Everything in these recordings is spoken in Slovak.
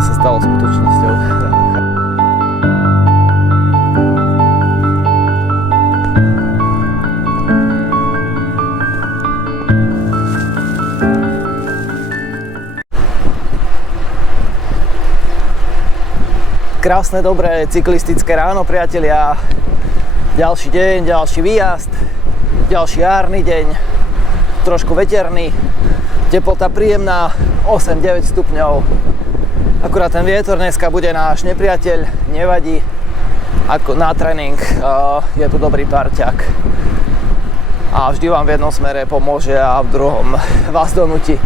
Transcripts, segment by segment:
mňa sa stalo skutočnosťou. Krásne, dobré cyklistické ráno, priatelia. Ďalší deň, ďalší výjazd, ďalší jarný deň, trošku veterný, teplota príjemná, 8-9 stupňov. Akurát ten vietor dneska bude náš nepriateľ, nevadí. Ako na tréning je tu dobrý parťák. A vždy vám v jednom smere pomôže a v druhom vás donúti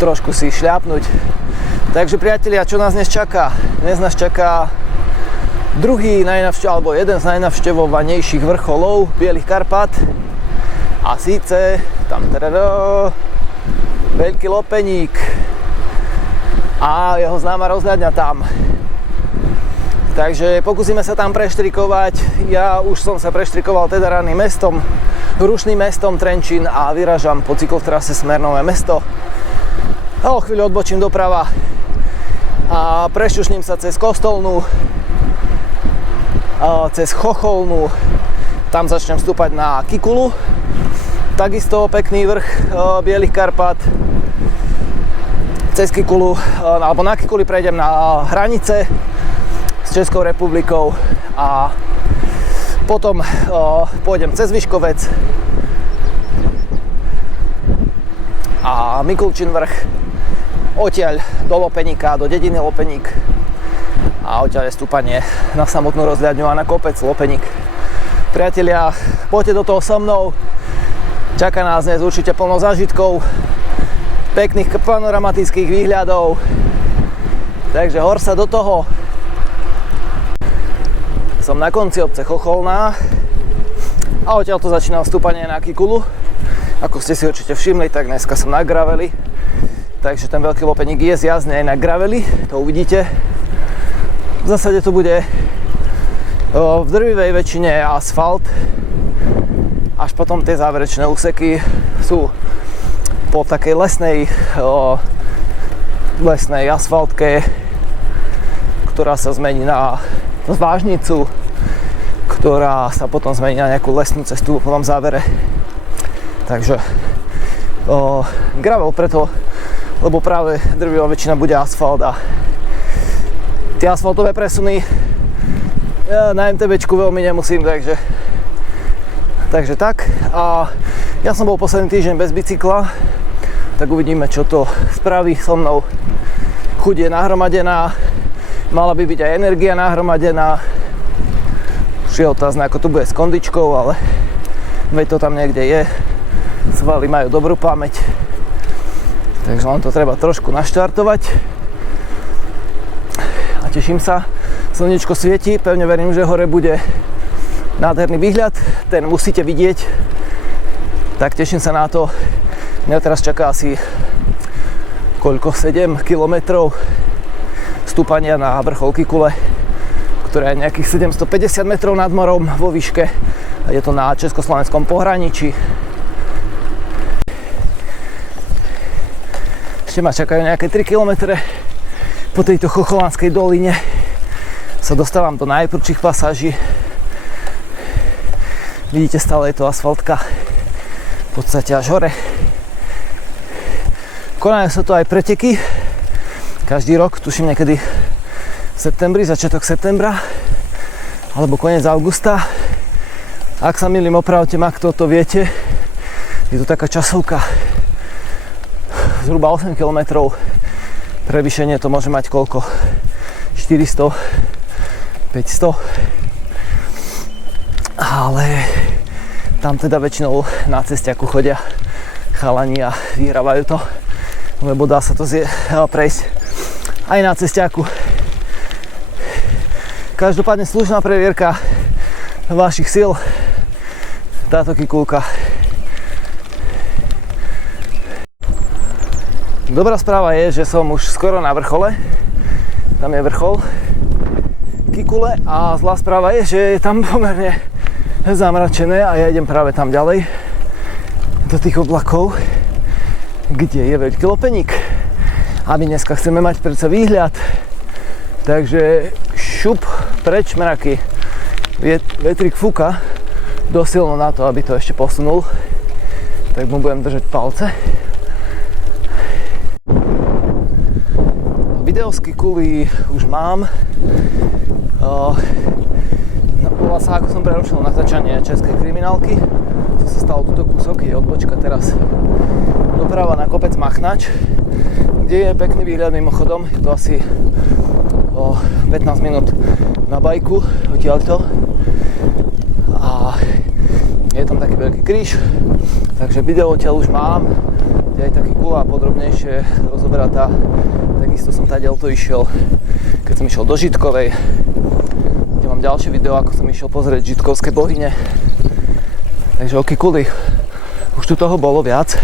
trošku si šľapnúť. Takže priatelia, čo nás dnes čaká? Dnes nás čaká jeden z najnavštevovanejších vrcholov Bielých Karpát. A síce tam Veľký Lopeník a jeho známa rozhľadňa tam. Takže pokúsime sa tam preštrikovať. Ja už som sa preštrikoval teda raným mestom, rušným mestom Trenčín a vyražam po cyklotrase smer Nové Mesto. O chvíľu odbočím doprava a prešušním sa cez Kostolnú, cez Chocholnú, tam začnem vstúpať na Kikulu, takisto pekný vrch Bielých Karpát. Cez Kikulu, alebo na Kikuli prejdem na hranice s Českou republikou a potom pôjdem cez Vyškovec a Mikulčin vrch, odtiaľ do Lopeníka, do dediny Lopeník a odtiaľ je stúpanie na samotnú rozhľadňu a na kopec Lopeník. Priatelia, poďte do toho so mnou, čaká nás dnes určite plno zážitkov, pekných panoramatických výhľadov, takže hor sa do toho. Som na konci obce Chocholná a odtiaľ to začína vstúpanie na Kikulu. Ako ste si určite všimli, tak dneska som na graveli, takže ten Veľký Lopeník je zjazdný aj na graveli, to uvidíte. V zásade to bude v drvivej väčšine asfalt, až potom tie záverečné úseky sú po takej lesnej asfaltke, ktorá sa zmení na zvážnicu, ktorá sa potom zmení na nejakú lesnú cestu v plnom závere. Takže gravel preto, lebo práve drvivá väčšina bude asfalt a tie asfaltové presuny na MTBčku veľmi nemusím, takže tak. A ja som bol posledný týždeň bez bicykla, tak uvidíme, čo to spraví so mnou. Chuť je nahromadená, mala by byť aj energia nahromadená. Už je otázne, ako to bude s kondičkou, ale veď to tam niekde je. Svaly majú dobrú pamäť, takže len to treba trošku naštartovať. A teším sa, slnečko svieti, pevne verím, že hore bude nádherný výhľad, ten musíte vidieť, tak teším sa na to. Mňa teraz čaká asi 7 kilometrov stúpania na vrchol Kikule, ktorá je nejakých 750 metrov nad morom vo výške a je to na československom pohraničí. Ešte ma čakajú nejaké 3 kilometre. Po tejto Chocholánskej doline sa dostávam do najprudších pasáží. Vidíte, stále je to asfaltka v podstate až hore. Konajú sa tu aj preteky každý rok, tuším niekedy v septembri, začiatok septembra alebo koniec augusta. Ak sa mýlim, opravte ma, kto to viete. Je to taká časovka, zhruba 8 km. Prevýšenie to môže mať koľko? 400, 500. Ale tam teda väčšinou na cestiaku chodia chalani a vyhrávajú to, lebo dá sa to prejsť aj na cestiaku. Každopádne slušná previerka vašich síl táto Kikulka. Dobrá správa je, že som už skoro na vrchole. Tam je vrchol Kikule a zlá správa je, že je tam pomerne zamračené a ja idem práve tam ďalej do tých oblakov, kde je Veľký Lopeník. A my dneska chceme mať predsa výhľad Takže šup preč mraky. Vetrik fúka dosť silno na to, aby to ešte posunul. Tak mu budem držať palce. Videovské kuly už mám. Bola sa, ako som prerušil natáčanie Českej kriminálky. To sa stalo túto kúsok, je odbočka teraz doprava na kopec Machnač, kde je pekný výhľad mimochodom. Je to asi 15 minút na bajku odtiaľto. A je tam taký veľký kríž, takže video odtiaľ už mám, kde aj taký kula podrobnejšie rozoberatá. Takisto som tadiaľto išiel, keď som išiel do Žitkovej, kde mám ďalšie video, ako som išiel pozrieť žitkovské bohyne. Takže oky kuly, už tu toho bolo viac.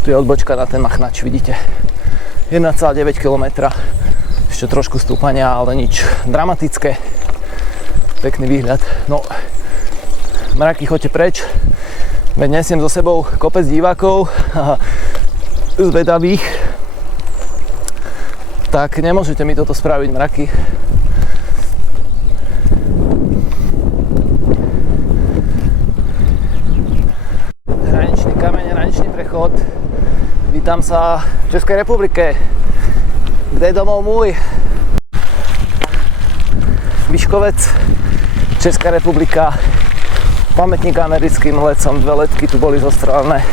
Tu je odbočka na ten Machnač, vidíte. 1,9 km. Ešte trošku stúpania, ale nič dramatické. Pekný výhľad. No, mraky, choďte preč. Veď nesiem so sebou kopec divákov zvedavých. Tak nemôžete mi toto spraviť, mraky. Hraničný kameň, hraničný prechod. Vítam sa v Českej republike. Kde je domov môj? Biškovec, Česká republika. Pamätník americkým letcom. 2 letky tu boli zostrelené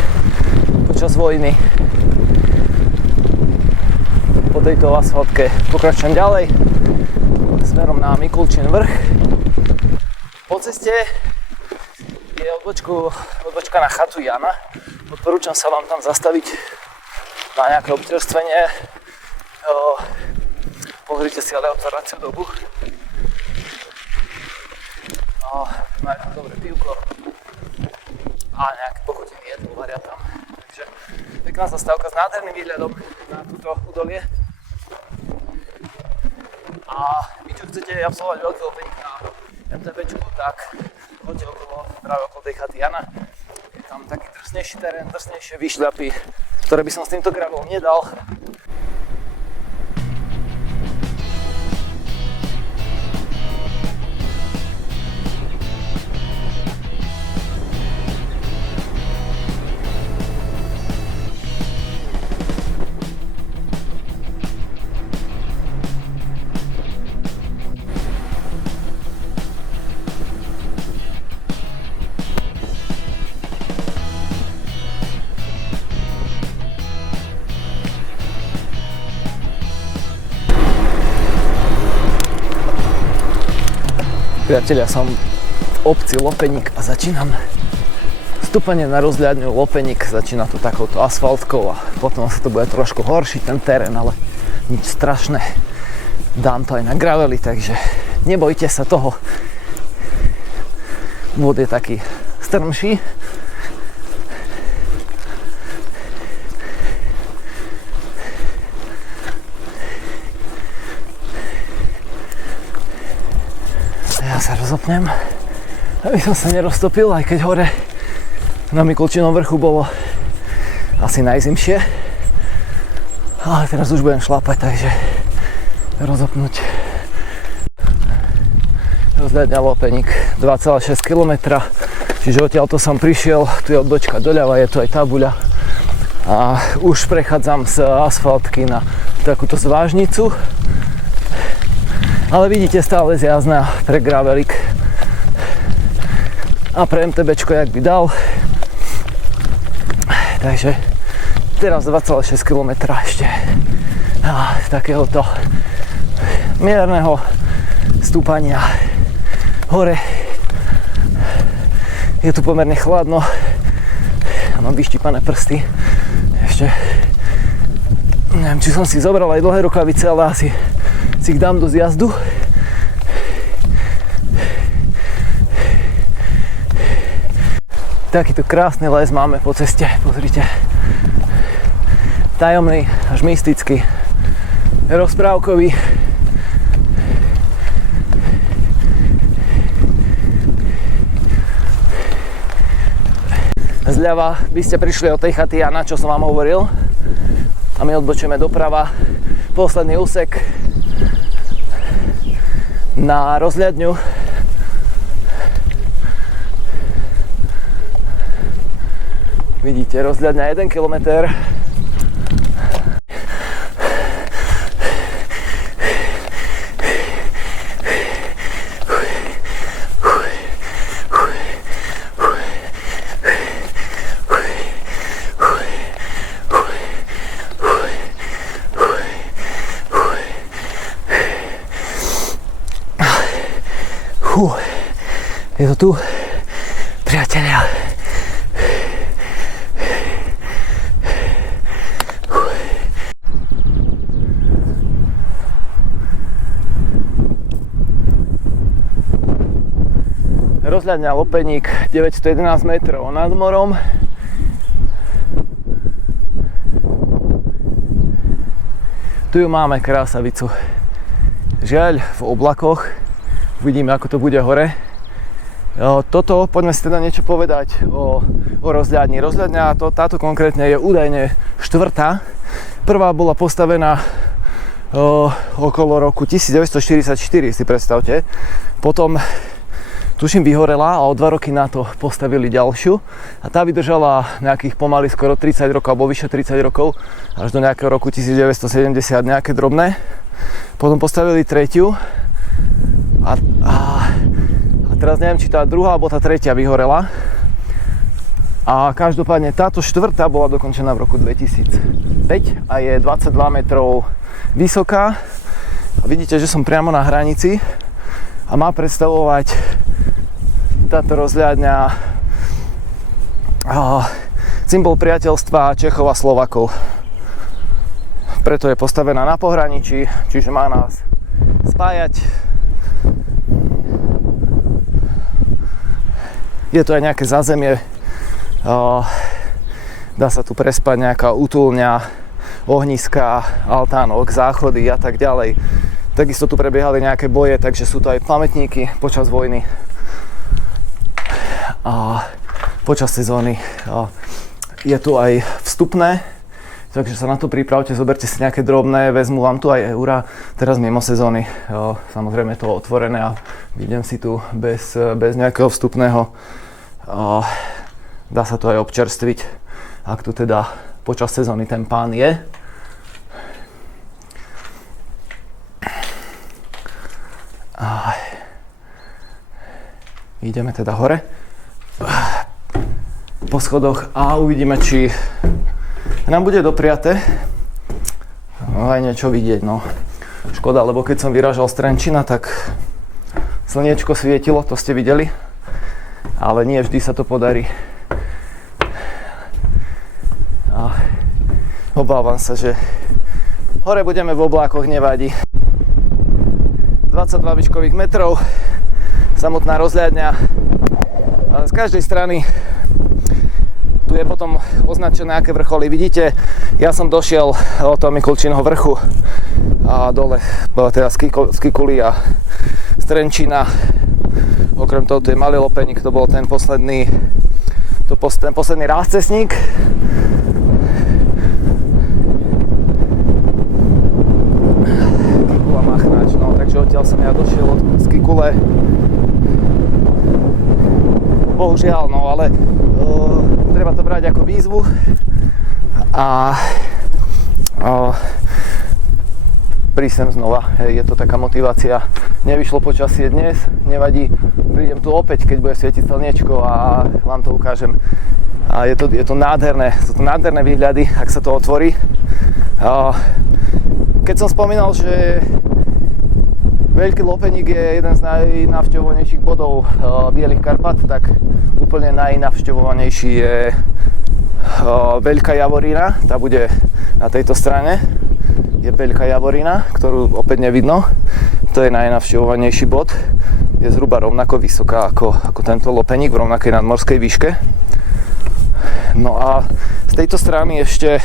počas vojny. Po tejto asfaltke pokračujem ďalej smerom na Mikulčín vrch. Po ceste je odbočka na chatu Jana. Odporúčam sa vám tam zastaviť na nejaké občerstvenie. Pozrite si ale otváraciu dobu. Majú tam dobré pivko a nejaké pochutené jedlo varia tam. Takže pekná zastávka s nádherným výhľadom na túto údolie. A vy, čo chcete absolvovať veľký openík na MTBčku, tak choďte práve okolo tej chaty Jana. Je tam taký drsnejší terén, drsnejšie výšľapy, ktoré by som s týmto gravelom nedal. Priatelia, som v obci Lopeník a začínam stúpanie na rozhľadňu Lopeník. Začína to takouto asfaltkou a potom sa to bude trošku horšiť ten terén, ale nič strašné. Dám to aj na gravely, takže nebojte sa toho. Vod je taký strmší. Ja sa rozopnem, aby som sa neroztopil, aj keď hore na Mikulčinom vrchu bolo asi najzimšie. Ale teraz už budem šlapať, takže rozopnúť. Rozhľadňa Lopeník, 2,6 km, čiže odtiaľto som prišiel, tu je odbočka doľava, je tu aj tabuľa. A už prechádzam z asfaltky na takúto zvážnicu. Ale vidíte, stále zjazná pre gravelik a pre MTBčko, jak by dal. Takže teraz 2,6 km ešte takéhoto mierneho stúpania hore. Je tu pomerne chladno, mám vyštípané prsty. Ešte neviem, či som si zobral aj dlhé rukavice, ale asi si ich dám do zjazdu. Takýto krásny les máme po ceste, pozrite. Tajomný, až mystický, rozprávkový. Zľava by ste prišli od tej chaty Jana, čo som vám hovoril. a my odbočíme doprava. Posledný úsek na rozhľadňu. Vidíte, rozhľadňa 1 km. Je to tu, priatelia. Rozhľadňa Lopeník, 911 metrov nad morom. Tu ju máme, krásavicu. Žiaľ, v oblakoch. Uvidíme, ako to bude hore. Toto, poďme si teda niečo povedať o rozhľadni. Rozhľadňa, táto konkrétne je údajne 4. Prvá bola postavená okolo roku 1944, si predstavte. Potom, tuším, vyhorela a o 2 roky na to postavili ďalšiu. A tá vydržala nejakých pomaly skoro 30 rokov, alebo vyše 30 rokov, až do nejakého roku 1970, nejaké drobné. Potom postavili tretiu. A teraz neviem, či tá druhá alebo tá tretia vyhorela. A každopádne táto 4. bola dokončená v roku 2005 a je 22 metrov vysoká. A vidíte, že som priamo na hranici a má predstavovať táto rozhľadňa symbol priateľstva Čechov a Slovakov. Preto je postavená na pohraničí, čiže má nás spájať. Je to aj nejaké zázemie, dá sa tu prespať, nejaká útulňa, ohniska, altánok, záchody a tak ďalej. Takisto tu prebiehali nejaké boje, takže sú to aj pamätníky počas vojny a počas sezóny. Je tu aj vstupné, takže sa na to pripravte, zoberte si nejaké drobné, vezmu vám tu aj eurá, teraz mimo sezóny. Samozrejme je to otvorené a vidím si tu bez nejakého vstupného. Dá sa to aj občerstviť, ak tu teda počas sezóny ten pán je. Ideme teda hore po schodoch a uvidíme, či nám bude dopriate aj niečo vidieť. No. Škoda, lebo keď som vyrážal z Trenčína, tak slniečko svietilo, to ste videli, ale nie vždy sa to podarí. A obávam sa, že hore budeme v oblákoch, nevadí. 22 výškových metrov, samotná rozhľadňa. A z každej strany tu je potom označené, aké vrcholy. Vidíte, ja som došiel od toho Mikulčíneho vrchu a dole, teda z Kikuly a z Trenčína. Okrem toho tu je Malý Lopeník, to bol ten posledný rázcesník. Kikula Machnáč, no, takže odtiaľ som ja došiel z Kikule. Bohužiaľ, no, ale treba to brať ako výzvu a prísem znova, je to taká motivácia. Nevyšlo počasie dnes, nevadí, prídem tu opäť, keď bude svietiť slniečko a vám to ukážem. A je to nádherné, sú to nádherné výhľady, ak sa to otvorí. Keď som spomínal, že Veľký Lopeník je jeden z najnavštevovanejších bodov Bielých Karpat, tak úplne najnavštevovanejší je Veľká Javorína, tá bude na tejto strane. Je Veľká Javorína, ktorú opäť nevidno. To je najnavštevovanejší bod. Je zhruba rovnako vysoká ako tento Lopeník v rovnakej nadmorskej výške. No a z tejto strany ešte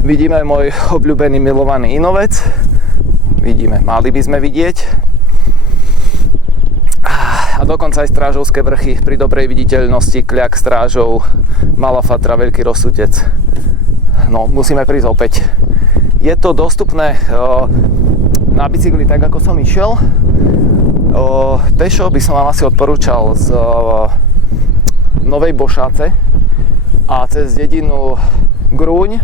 vidíme môj obľúbený, milovaný Inovec. Mali by sme vidieť. A dokonca aj Strážovské vrchy pri dobrej viditeľnosti, Kľak, Strážov, Malá Fatra, Veľký Rozsutec. no musíme prísť opäť. Je to dostupné na bicykli tak, ako som išiel. Pešo by som vám asi odporúčal z Novej Bošáce a cez dedinu Grúň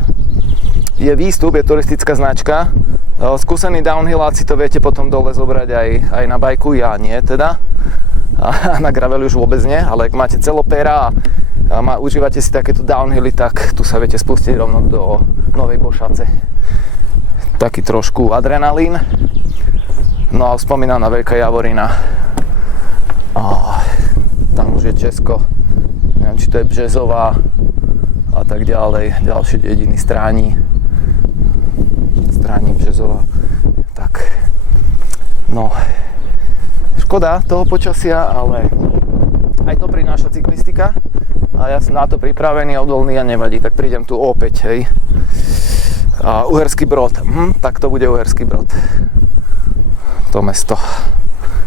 je výstup, je turistická značka. Skúsení downhilláci to viete potom dole zobrať aj na bajku, ja nie teda. A na graveli už vôbec nie, ale ak máte celopéra a užívate si takéto downhilly, tak tu sa viete spustiť rovno do Novej Bošáce. Taký trošku adrenalín. No a spomínaná Veľká Javorina. Tam už je Česko. Neviem, či to je Březová a tak ďalej. Ďalšie dediny Stráni, Březová. Tak. No. Škoda toho počasia, ale aj to prináša cyklistika. A ja som na to pripravený, odolný a nevadí. Tak prídem tu opäť, hej. Uherský Brod. Tak to bude Uherský Brod. To mesto,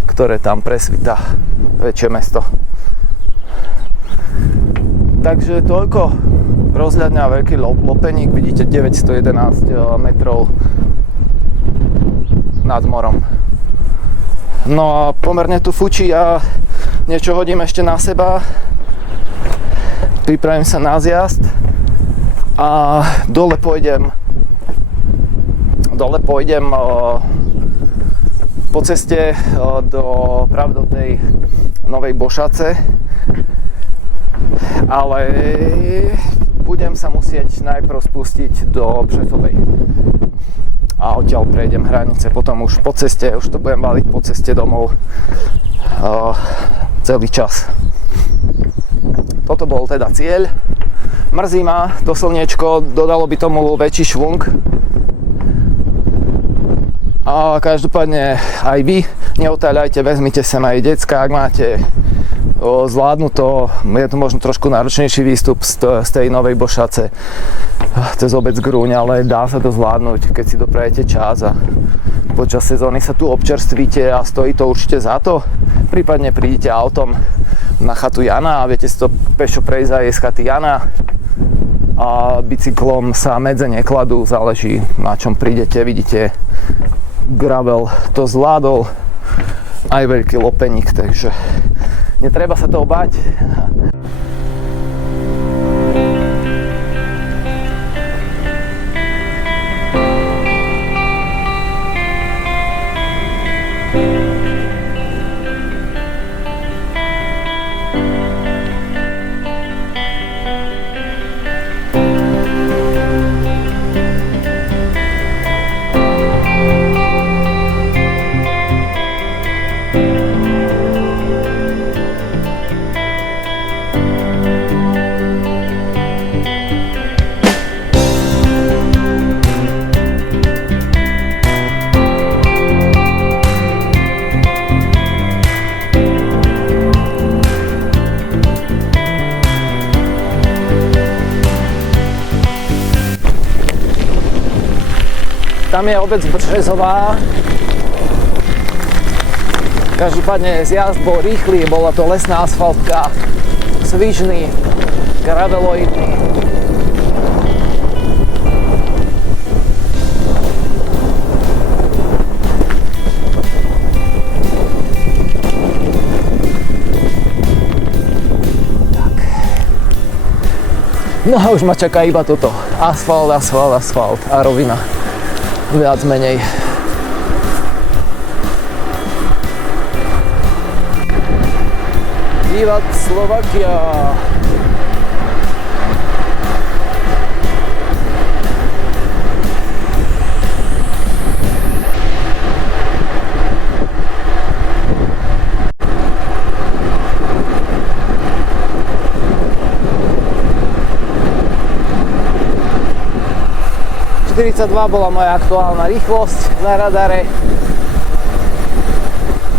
ktoré tam presvita, väčšie mesto. Takže toľko, rozhľadňa Veľký Lopeník, vidíte 911 metrov nad morom. No a pomerne tu fučí a niečo hodím ešte na seba, pripravím sa na zjazd a dole pôjdem po ceste práve do tej Novej Bošace, ale budem sa musieť najprv spustiť do Březovej a odtiaľ prejdem hranice, potom už po ceste, už to budem baliť po ceste domov celý čas. Toto bol teda cieľ. Mrzí ma to slniečko, dodalo by tomu väčší švung. A každopádne aj vy neotáľajte, vezmite sem aj decka, ak máte zvládnuto. Je to možno trošku náročnejší výstup z tej Novej Bošace cez obec Grúň, ale dá sa to zvládnuť, keď si doprajete čas a počas sezóny sa tu občerstvíte a stojí to určite za to. Prípadne prídete autom na chatu Jana a viete si to pešo prejsť aj z chaty Jana a bicyklom sa medze nekladú, záleží na čom prídete, vidíte. Gravel to zvládol aj Veľký Lopeník, takže netreba sa toho báť. Tam je obec Březová. Každopádne zjazd bol rýchly, bola to lesná asfaltka, svižný, graveloidný. Tak. No a už ma čaká iba toto. Asfalt a rovina. Viac menej. Vývad Slovakia. Bola moja aktuálna rýchlosť na radare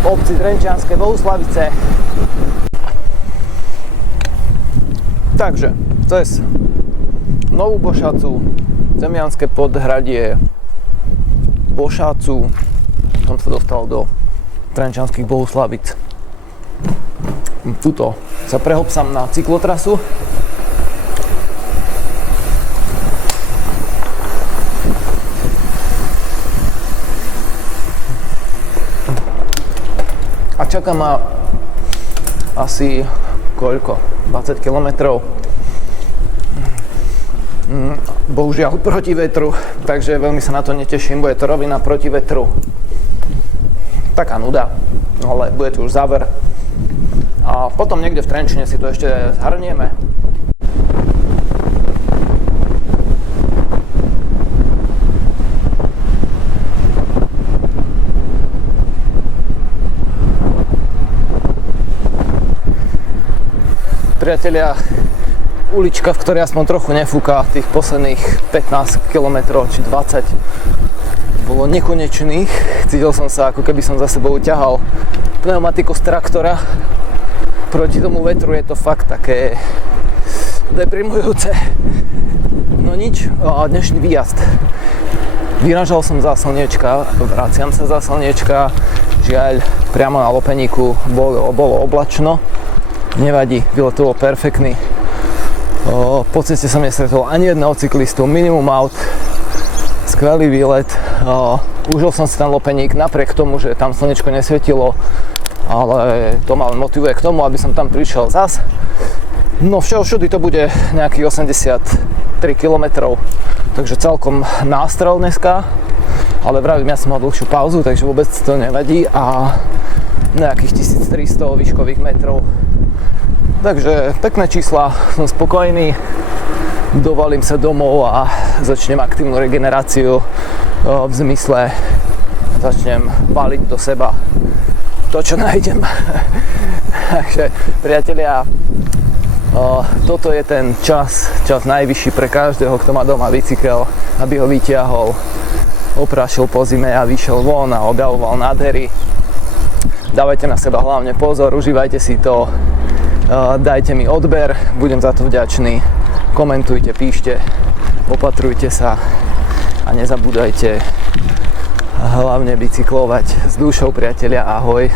v obci Trenčianske Bohuslavice. Takže cez Novú Bošacu, Zemianske Podhradie, Bošacu, som sa dostal do Trenčianskych Bohuslavic. Tuto sa prehopsam na cyklotrasu čaká ma asi koľko? 20 km. Bohužiaľ proti vetru, takže veľmi sa na to neteším, bude to rovina proti vetru. Taká nuda, ale bude tu už záver. A potom niekde v Trenčine si to ešte zhrnieme. Priatelia, ulička, v ktorej aspoň trochu nefúka, tých posledných 15 km či 20 bolo nekonečných. Cítil som sa, ako keby som za sebou ťahal pneumatiku z traktora. Proti tomu vetru je to fakt také deprimujúce. No nič, dnešný výjazd. Vyražal som za slniečka, vraciam sa za slniečka. Žiaľ, priamo na lopeníku bolo oblačno. Nevadí, výlet bol perfektný. Po ceste som nestretol ani jedného cyklistu, minimum aut. Skvelý výlet. Užil som si ten lopeník napriek tomu, že tam slnečko nesvietilo, ale to ma motivuje k tomu, aby som tam prišiel zas. No všudy to bude nejakých 83 km, takže celkom nástrel dneska, ale vravím, ja som mal dlhšiu pauzu, takže vôbec to nevadí a nejakých 1300 výškových metrov. Takže pekné čísla, som spokojný, dovalím sa domov a začnem aktívnu regeneráciu v zmysle začnem valiť do seba to, čo nájdem. Takže priatelia, toto je ten čas najvyšší pre každého, kto má doma bicykel, aby ho vyťahol, oprášil po zime a vyšiel von a objavoval nádhery. Dávajte na seba hlavne pozor, užívajte si to. Dajte mi odber, budem za to vďačný. Komentujte, píšte, opatrujte sa a nezabúdajte hlavne bicyklovať s dušou, priatelia, ahoj.